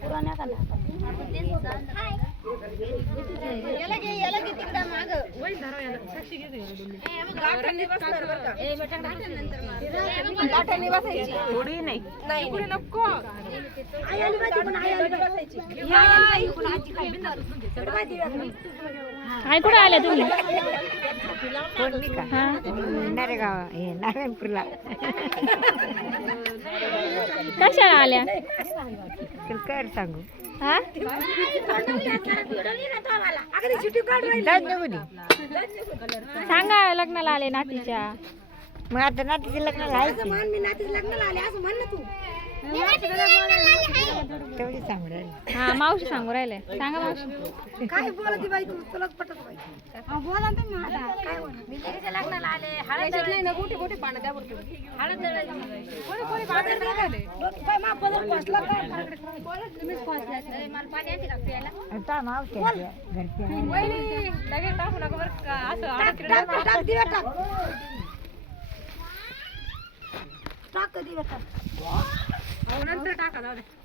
पुराण्या का याला घे तिकडं माग गाठाने बसायची थोडी नाही इकडे नको आई आली बाई पण आई आली बसायची या इकडे आजी काय बिंदास काय आई कुठे आल्या तुम्ही कोण मी का नारेगाव हे नारायणपूरला कशाला आल्या काय सांगू हा सांगा लग्नाला आले नातीच्या मग आता नातीचे लग्न मी नातीचे लग्नाला आले असं म्हण ना तू तेवढी सांगू राहिली हा मावशी सांगू राहिले सांगा मावशी काय बोलती बाई तू तुलाच पटत बाई बोला तुम्ही आता काय बोल मी तिच्या लग्नाला आले हळद नाही ना गोटी गोटी पाणी द्या बरं हळद कोणी कोणी पाणी द्याले काय माप बदल फसला काय तुम्हीच फसला मला पाणी आणते का प्यायला आता मावशी घरची वहिनी लगेच टाकू नका बरं का असं टाक दिवा टाक टाक दिवा टाक नंतर टाका जाऊ दे